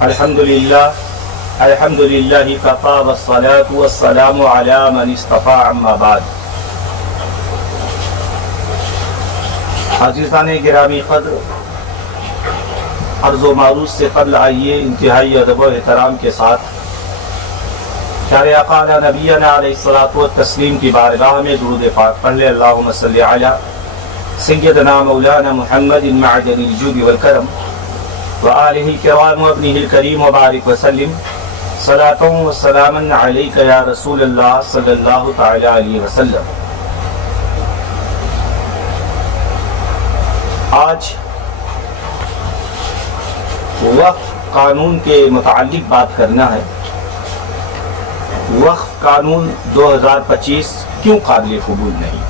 الحمدللہ کفا والصلاة والسلام علی من اصطفیٰ اما بعد۔ عزیزان گرامی قدر، عرض و معروض سے قبل آئیے انتہائی ادب و احترام کے ساتھ پیارے آقا نبینا علیہ الصلوۃ والتسلیم کی بارگاہ میں درود پاک پڑھ لے۔ اللہم صلی علی سیدنا مولانا محمد معدن الجود والکرم وآلہ الکرام وابنہ الکریم وبارک وسلم صلاۃ و سلاما علیک یا رسول اللہ صلی اللہ تعالی علیہ وسلم۔ آج وقف قانون کے متعلق بات کرنا ہے۔ وقف قانون 2025 کیوں قابل قبول نہیں؟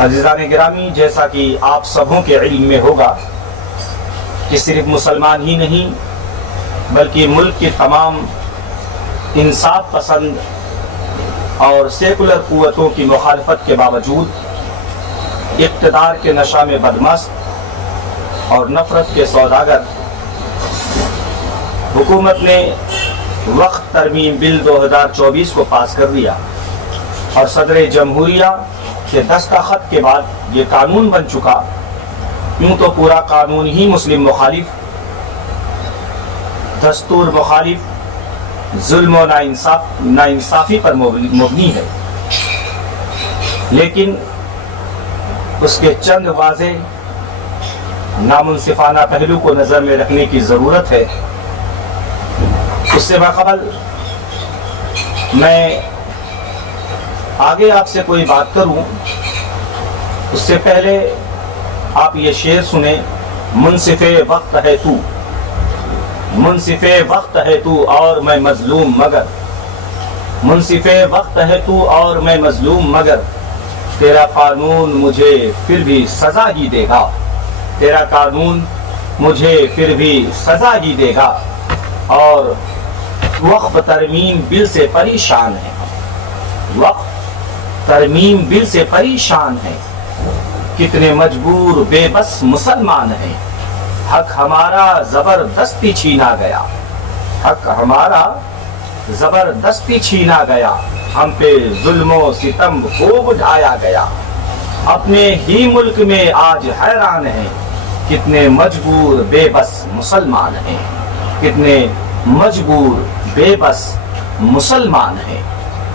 عزیزان گرامی، جیسا کہ آپ سبوں کے علم میں ہوگا کہ صرف مسلمان ہی نہیں بلکہ ملک کے تمام انصاف پسند اور سیکولر قوتوں کی مخالفت کے باوجود اقتدار کے نشہ میں بدمست اور نفرت کے سوداگر حکومت نے وقف ترمیم بل 2024 کو پاس کر دیا اور صدر جمہوریہ کے دستخط کے بعد یہ قانون بن چکا۔ یوں تو پورا قانون ہی مسلم مخالف، دستور مخالف، ظلم و ناانصافی پر مبنی ہے، لیکن اس کے چند واضح نامنصفانہ پہلو کو نظر میں رکھنے کی ضرورت ہے۔ اس سے ماقبل میں آگے آپ سے کوئی بات کروں اس سے پہلے آپ یہ شعر سنیں: منصف وقت ہے تو، منصف وقت ہے تو اور میں مظلوم مگر، منصف وقت ہے تو اور میں مظلوم مگر، تیرا قانون مجھے پھر بھی سزا ہی دے گا، تیرا قانون مجھے پھر بھی سزا ہی دے گا۔ اور وقف ترمیم بل سے پریشان ہے، وقف ترمیم بل سے پریشان ہے، کتنے مجبور بے بس مسلمان ہیں، حق ہمارا زبردستی چھینا گیا، حق ہمارا زبردستی چھینا گیا، ہم پہ ظلم و ستم خوب ڈھایا گیا، اپنے ہی ملک میں آج حیران ہیں، کتنے مجبور بے بس مسلمان ہیں، کتنے مجبور بے بس مسلمان ہیں۔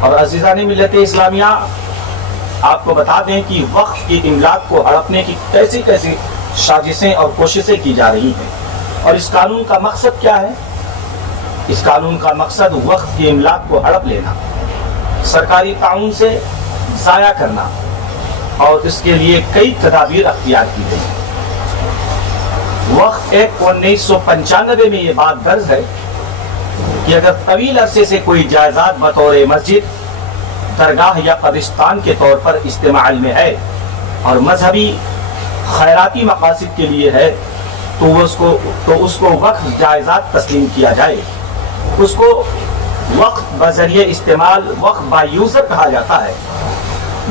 اور عزیزان ملت اسلامیہ، آپ کو بتا دیں کہ وقف کی املاک کو ہڑپنے کی کیسی کیسی سازشیں اور کوششیں کی جا رہی ہیں۔ اور اس قانون کا مقصد کیا ہے؟ اس قانون کا مقصد وقف کی املاک کو ہڑپ لینا، سرکاری تعاون سے ضائع کرنا، اور اس کے لیے کئی تدابیر اختیار کی گئی۔ وقف ایکٹ 1995 میں یہ بات درج ہے کہ اگر طویل عرصے سے کوئی جائیداد بطور مسجد، درگاہ یا قبرستان کے طور پر استعمال میں ہے اور مذہبی خیراتی مقاصد کے لیے ہے تو اس کو وقف جائیداد تسلیم کیا جائے۔ اس کو وقف بذریعہ استعمال، وقف بائی یوزر کہا جاتا ہے۔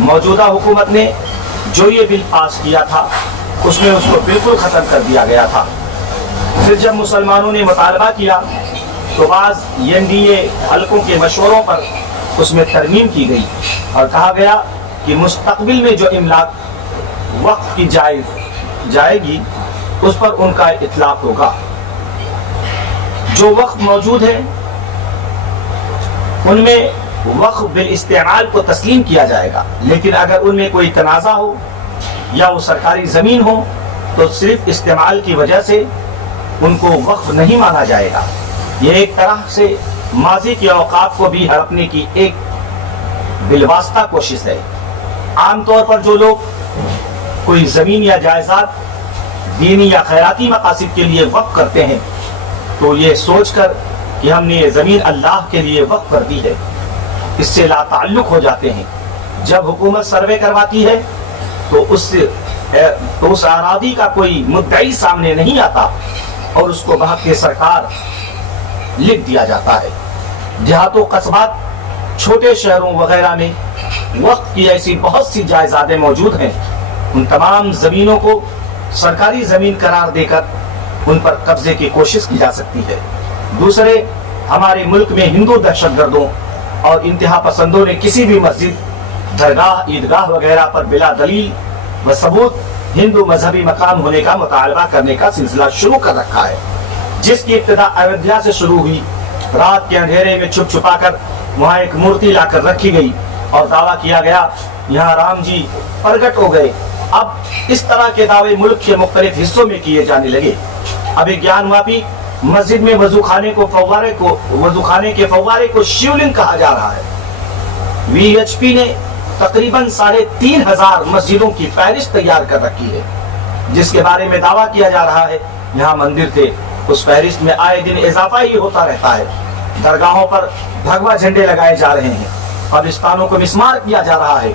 موجودہ حکومت نے جو یہ بل پاس کیا تھا اس میں اس کو بالکل ختم کر دیا گیا تھا۔ پھر جب مسلمانوں نے مطالبہ کیا تو بعض NDA حلقوں کے مشوروں پر اس میں ترمیم کی گئی اور کہا گیا کہ مستقبل میں جو املاک وقف کی جائے گی اس پر ان کا اطلاق ہوگا۔ جو وقف موجود ہے ان میں وقف بالاستعمال کو تسلیم کیا جائے گا، لیکن اگر ان میں کوئی تنازع ہو یا وہ سرکاری زمین ہو تو صرف استعمال کی وجہ سے ان کو وقف نہیں مانا جائے گا۔ یہ ایک طرح سے ماضی کے اوقاف کو بھی ہڑپنے کی ایک بالواسطہ کوشش ہے۔ عام طور پر جو لوگ کوئی زمین یا جائیداد دینی یا خیراتی مقاصد کے لیے وقف کرتے ہیں تو یہ سوچ کر کہ ہم نے یہ زمین اللہ کے لیے وقف کر دی ہے، اس سے لا تعلق ہو جاتے ہیں۔ جب حکومت سروے کرواتی ہے تو اس اراضی کا کوئی مدعی سامنے نہیں آتا اور اس کو بحق کے سرکار لکھ دیا جاتا ہے۔ دیہاتوں، قصبات، چھوٹے شہروں وغیرہ میں وقت کی ایسی بہت سی جائیدادیں موجود ہیں، ان تمام زمینوں کو سرکاری زمین قرار دے کر ان پر قبضے کی کوشش کی جا سکتی ہے۔ دوسرے، ہمارے ملک میں ہندو دہشت گردوں اور انتہا پسندوں نے کسی بھی مسجد، درگاہ، عیدگاہ وغیرہ پر بلا دلیل و ثبوت ہندو مذہبی مقام ہونے کا مطالبہ کرنے کا سلسلہ شروع کر رکھا ہے، جس کی ابتدا ایودھیا سے شروع ہوئی۔ رات کے اندھیرے میں چھپ چھپا کر وہاں ایک مورتی لا کر رکھی گئی اور دعویٰ کیا گیا یہاں رام جی پرگٹ ہو گئے۔ اب اس طرح کے دعوے ملک کے مختلف حصوں میں کیے جانے لگے۔ اب گیان واپی مسجد میں وضو خانے کے فوارے کو شیولنگ کہا جا رہا ہے۔ وی ایچ پی نے تقریباً 3500 مسجدوں کی فہرست تیار کر رکھی ہے، جس کے بارے میں دعویٰ کیا جا رہا ہے یہاں مندر تھے۔ اس فہرست میں آئے دن اضافہ ہی ہوتا رہتا ہے۔ درگاہوں پر بھگوا جھنڈے لگائے جا رہے ہیں، قبرستانوں کو مسمار کیا جا رہا ہے۔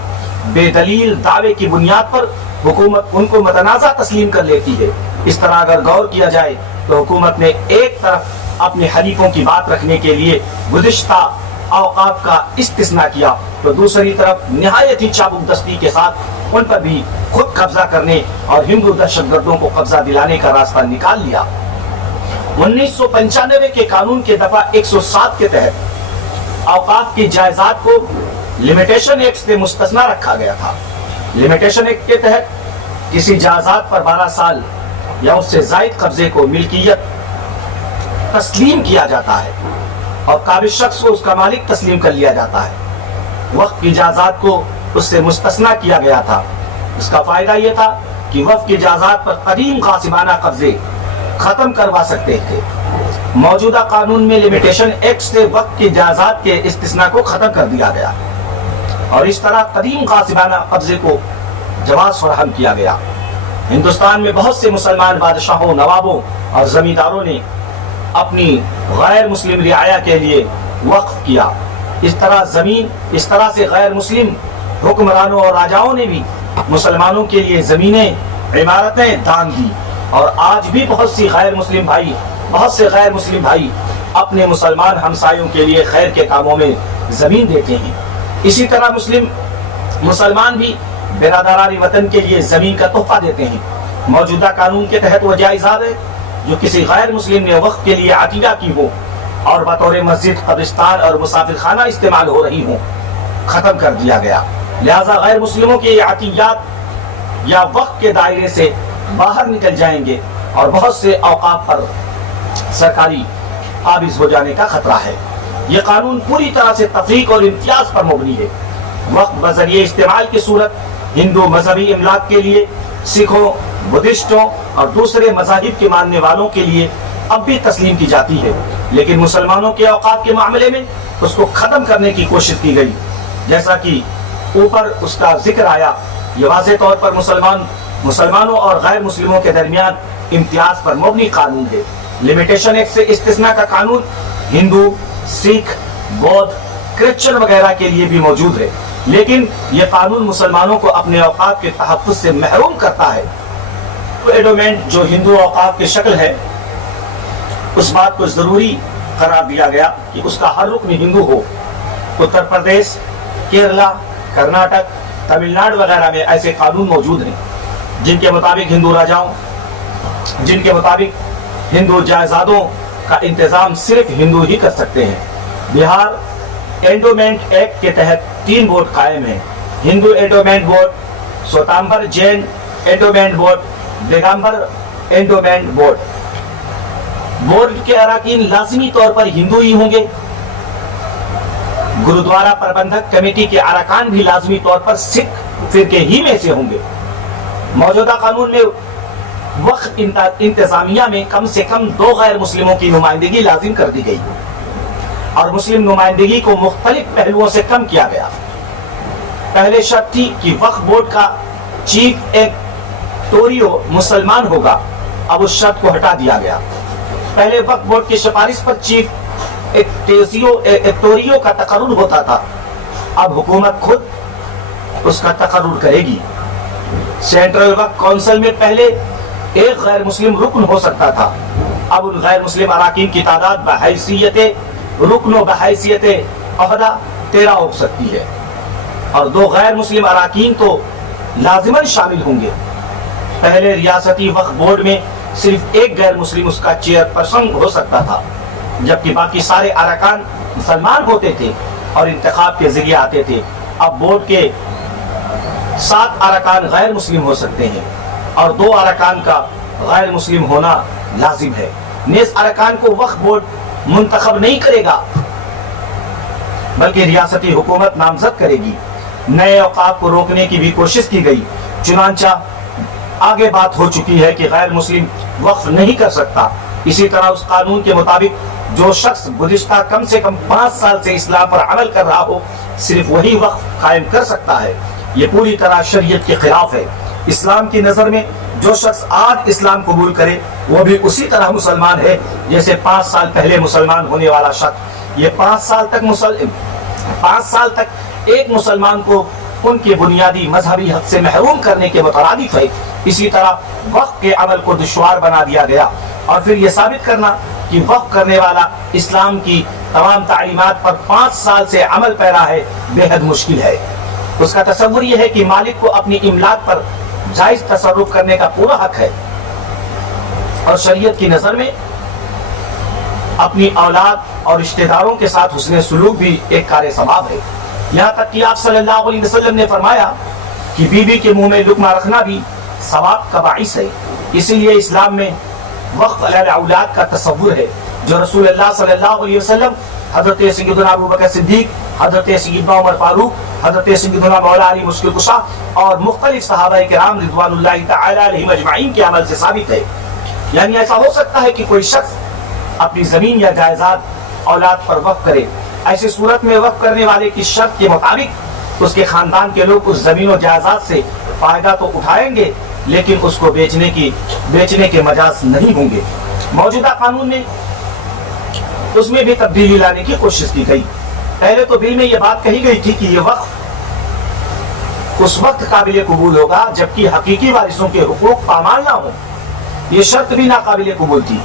بے دلیل دعوے کی بنیاد پر حکومت ان کو متنازع تسلیم کر لیتی ہے۔ اس طرح اگر غور کیا جائے تو حکومت نے ایک طرف اپنے حلیفوں کی بات رکھنے کے لیے گزشتہ اوقاف کا استثناء کیا، تو دوسری طرف نہایت ہی چابک دستی کے ساتھ ان پر بھی خود قبضہ کرنے اور ہندو دہشت گردوں کو قبضہ دلانے کا راستہ نکال لیا۔ 1995 کے قانون کے دفعہ 107 کے تحت اوقاف کی جائیداد کو لمیٹیشن ایکٹ سے مستثنی رکھا گیا تھا۔ لمیٹیشن ایکٹ کے تحت کسی جائیداد پر 12 سال یا اس سے زائد قبضے کو ملکیت تسلیم کیا جاتا ہے اور قابل شخص کو اس کا مالک تسلیم کر لیا جاتا ہے۔ وقف کی جائیداد کو اس سے مستثنی کیا گیا تھا۔ اس کا فائدہ یہ تھا کہ وقف کی جائیداد پر قدیم غاصبانہ قبضے ختم کروا سکتے تھے۔ موجودہ قانون میں لمیٹیشن ایکٹ سے وقف کی جائیداد کے استثناء کو ختم کر دیا گیا اور اس طرح قدیم غاصبانہ قبضے کو جواز فراہم کیا گیا۔ ہندوستان میں بہت سے مسلمان بادشاہوں، نوابوں اور زمینداروں نے اپنی غیر مسلم رعایا کے لیے وقف کیا۔ اس طرح سے غیر مسلم حکمرانوں اور راجاؤں نے بھی مسلمانوں کے لیے زمینیں، عمارتیں دان دی، اور آج بھی بہت سے غیر مسلم بھائی اپنے مسلمان ہمسایوں کے لیے خیر کے کاموں میں زمین دیتے ہیں۔ اسی طرح مسلمان بھی برادران وطن کے لیے زمین کا تحفہ دیتے ہیں۔ موجودہ قانون کے تحت وہ جائیداد ہے جو کسی غیر مسلم نے وقف کے لیے عطیہ کی ہو اور بطور مسجد، قبرستان اور مسافر خانہ استعمال ہو رہی ہوں، ختم کر دیا گیا۔ لہذا غیر مسلموں کے عطیات یا وقف کے دائرے سے باہر نکل جائیں گے اور بہت سے اوقاف پر سرکاری قابض ہو جانے کا خطرہ ہے۔ یہ قانون پوری طرح سے تفریق اور امتیاز پر مبنی ہے۔ وقف بذریعہ استعمال کی صورت ہندو مذہبی املاک کے لیے، سکھوں، بدھسٹوں اور دوسرے مذاہب کے ماننے والوں کے لیے اب بھی تسلیم کی جاتی ہے، لیکن مسلمانوں کے اوقاف کے معاملے میں اس کو ختم کرنے کی کوشش کی گئی۔ جیسا کہ اوپر اس کا ذکر آیا، یہ واضح طور پر مسلمانوں اور غیر مسلموں کے درمیان امتیاز پر مبنی قانون ہے۔ لمیٹیشن ایکٹ سے استثناء کا قانون ہندو، سکھ، بودھ، کرسچن وغیرہ کے لیے بھی موجود ہے، لیکن یہ قانون مسلمانوں کو اپنے اوقاف کے تحفظ سے محروم کرتا ہے۔ ایڈومنٹ جو ہندو اوقاف کی شکل ہے، اس بات کو ضروری قرار دیا گیا کہ اس کا ہر رکن ہندو ہو۔ اتر پردیش، کیرلا، کرناٹک، تمل ناڈو وغیرہ میں ایسے قانون موجود ہیں جن کے مطابق ہندو جائیدادوں کا انتظام صرف ہندو ہی کر سکتے ہیں۔ بہار اینڈومنٹ ایکٹ کے تحت 3 بورڈ قائم ہیں: Hindu endowment board, Svetambar Jain endowment board, Digambar endowment board. Board کے اراکین لازمی طور پر ہندو ہی ہوں گے۔ گرودوارہ پربندھک کمیٹی کے ارکان بھی لازمی طور پر سکھ فرقے ہی میں سے ہوں گے۔ موجودہ قانون میں وقف انتظامیہ میں کم سے کم 2 غیر مسلموں کی نمائندگی لازم کر دی گئی اور مسلم نمائندگی کو مختلف پہلوؤں سے کم کیا گیا۔ پہلے شرط تھی کہ وقف بورڈ کا چیف ایک توریو مسلمان ہوگا، اب اس شرط کو ہٹا دیا گیا۔ پہلے وقف بورڈ کی سفارش پر چیف ایک توریو کا تقرر ہوتا تھا، اب حکومت خود اس کا تقرر کرے گی۔ سینٹرل وقف کونسل میں پہلے ایک غیر مسلم رکن ہو سکتا تھا، اب ان غیر مسلم اراکین کی تعداد بحیثیت رکن و بحیثیت عہدہ 13 ہو سکتی ہے اور 2 غیر مسلم اراکین تو لازماً شامل ہوں گے۔ پہلے ریاستی وقف بورڈ میں صرف ایک غیر مسلم اس کا چیئر پرسن ہو سکتا تھا، جبکہ باقی سارے ارکان مسلمان ہوتے تھے اور انتخاب کے ذریعے آتے تھے۔ اب بورڈ کے 7 ارکان غیر مسلم ہو سکتے ہیں اور 2 ارکان کا غیر مسلم ہونا لازم ہے۔ نیز ارکان کو وقف بورڈ منتخب نہیں کرے گا بلکہ ریاستی حکومت نامزد کرے گی۔ نئے اوقاف کو روکنے کی بھی کوشش کی گئی، چنانچہ آگے بات ہو چکی ہے کہ غیر مسلم وقف نہیں کر سکتا۔ اسی طرح اس قانون کے مطابق جو شخص گزشتہ کم سے کم 5 سال سے اسلام پر عمل کر رہا ہو صرف وہی وقف قائم کر سکتا ہے۔ یہ پوری طرح شریعت کے خلاف ہے۔ اسلام کی نظر میں جو شخص آج اسلام قبول کرے وہ بھی اسی طرح مسلمان ہے جیسے 5 سال پہلے مسلمان ہونے والا شخص۔ یہ 5 سال تک ایک مسلمان کو ان کے بنیادی مذہبی حق سے محروم کرنے کے مترادف ہے۔ اسی طرح وقف کے عمل کو دشوار بنا دیا گیا اور پھر یہ ثابت کرنا کہ وقف کرنے والا اسلام کی تمام تعلیمات پر 5 سال سے عمل پیرا ہے بے حد مشکل ہے۔ اس کا تصور یہ ہے کہ مالک کو اپنی املاک پر جائز تصرف کرنے کا پورا حق ہے اور شریعت کی نظر میں اپنی اولاد اور رشتہ داروں کے ساتھ حسن سلوک بھی ایک کار ثواب ہے۔ یہاں تک کہ آپ صلی اللہ علیہ وسلم نے فرمایا کہ بیوی کے منہ میں لقمہ رکھنا بھی ثواب کا باعث ہے۔ اسی لیے اسلام میں وقف علی الاولاد کا تصور ہے جو رسول اللہ صلی اللہ علیہ وسلم، حضرت سیدنا ابوبکر صدیق، حضرت سیدنا عمر فاروق، حضرت سیدنا مولا علی مشکل کشا اور مختلف صحابہ کرام رضوان اللہ تعالی علیہم اجمعین کے عمل سے ثابت ہے۔ یعنی ایسا ہو سکتا ہے کہ کوئی شخص اپنی زمین یا جائیداد اولاد پر وقف کرے۔ ایسی صورت میں وقف کرنے والے کی شرط کے مطابق اس کے خاندان کے لوگ اس زمین و جائیداد سے فائدہ تو اٹھائیں گے لیکن اس کو بیچنے کے مجاز نہیں ہوں گے۔ موجودہ قانون میں اس میں بھی تبدیلی لانے کی کوشش کی گئی۔ پہلے تو بل میں یہ بات کہی گئی تھی کہ یہ وقف اس وقت قابل قبول ہوگا جبکہ حقیقی وارثوں کے حقوق پامال نہ ہوں۔ یہ شرط بھی ناقابل قبول تھی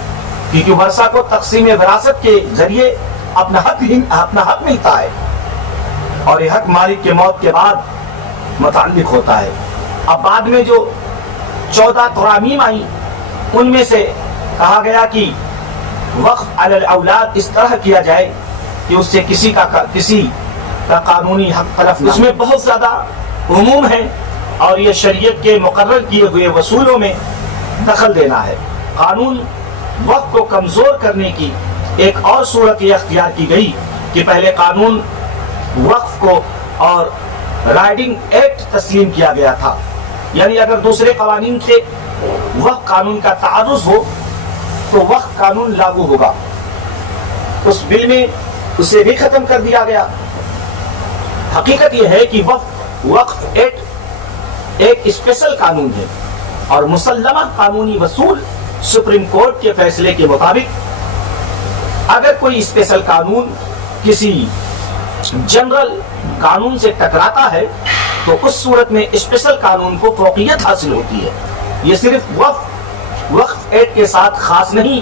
کیونکہ ورثہ کو تقسیم وراثت کے ذریعے اپنا حق ملتا ہے اور یہ حق مالک کے موت کے بعد متعلق ہوتا ہے۔ اب بعد میں جو 14 ترامیم آئیں ان میں سے کہا گیا کہ وقف علی الاولاد اس طرح کیا جائے کہ اس سے کسی کا قانونی حق تلف نہ۔ اس میں بہت زیادہ عموم ہے اور یہ شریعت کے مقرر کیے ہوئے وصولوں میں دخل دینا ہے۔ قانون وقف کو کمزور کرنے کی ایک اور صورت یہ اختیار کی گئی کہ پہلے قانون وقف کو اور رائڈنگ ایکٹ تسلیم کیا گیا تھا، یعنی اگر دوسرے قوانین سے وقف قانون کا تعارض ہو تو وقف قانون لاگو ہوگا۔ اس بل میں اسے بھی ختم کر دیا گیا۔ حقیقت یہ ہے کہ وقف ایکٹ ایک اسپیشل قانون ہے اور مسلمہ قانونی وصول سپریم کورٹ کے فیصلے کے مطابق اگر کوئی اسپیشل قانون کسی جنرل قانون سے ٹکراتا ہے تو اس صورت میں اسپیشل قانون کو فوقیت حاصل ہوتی ہے۔ یہ صرف وقف ایکٹ کے ساتھ خاص نہیں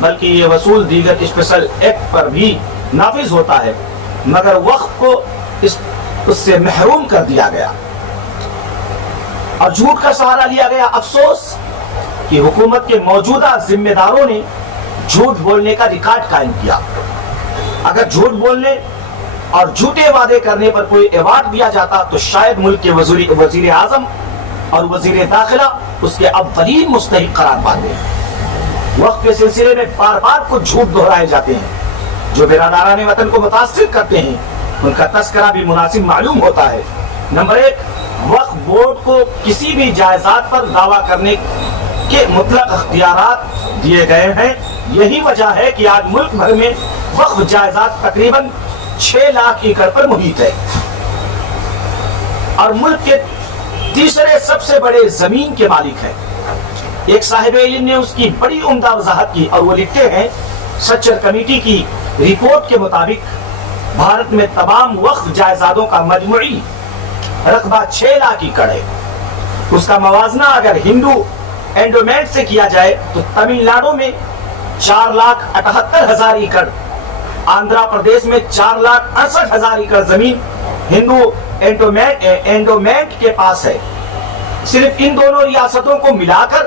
بلکہ یہ وصول دیگر اسپیشل ایکٹ پر بھی نافذ ہوتا ہے، مگر وقف کو اس سے محروم کر دیا گیا اور جھوٹ کا سہارا لیا گیا۔ افسوس کہ حکومت کے موجودہ ذمہ داروں نے جھوٹ بولنے کا ریکارڈ قائم کیا۔ اگر جھوٹ بولنے اور جھوٹے وعدے کرنے پر کوئی ایوارڈ دیا جاتا تو شاید ملک کے وزیر اعظم اور وزیر داخلہ اس کے اولین مستحق قرار پاتے۔ وقت کے سلسلے میں بار بار کچھ جھوٹ دہرائے جاتے ہیں جو برادران وطن کو متاثر کرتے ہیں، ان کا تذکرہ بھی مناسب معلوم ہوتا ہے۔ نمبر 1، وقف بورڈ کو کسی بھی جائیداد پر دعویٰ کرنے کے مطلق اختیارات دیے گئے ہیں۔ یہی وجہ ہے کہ آج ملک بھر میں وقف جائیداد تقریباً 6 لاکھ ایکڑ پر محیط ہے اور ملک کے تیسرے سب سے بڑے زمین کے مالک ہیں۔ ایک صاحب علم نے اس کی بڑی عمدہ وضاحت کی اور وہ لکھتے ہیں، سچر کمیٹی کی رپورٹ کے مطابق بھارت میں تمام وقف جائیدادوں کا مجموعی رقبہ 6 لاکھ ایکڑ ہے۔ اس کا موازنہ اگر ہندو اینڈومنٹ سے کیا جائے تو تمل ناڈو میں 4,78,000 ایکڑ، آندھرا پردیش میں 4,68,000 ایکڑ زمین ہندو اینڈومنٹ کے پاس ہے۔ صرف ان دونوں ریاستوں کو ملا کر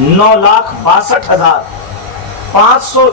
9,62,500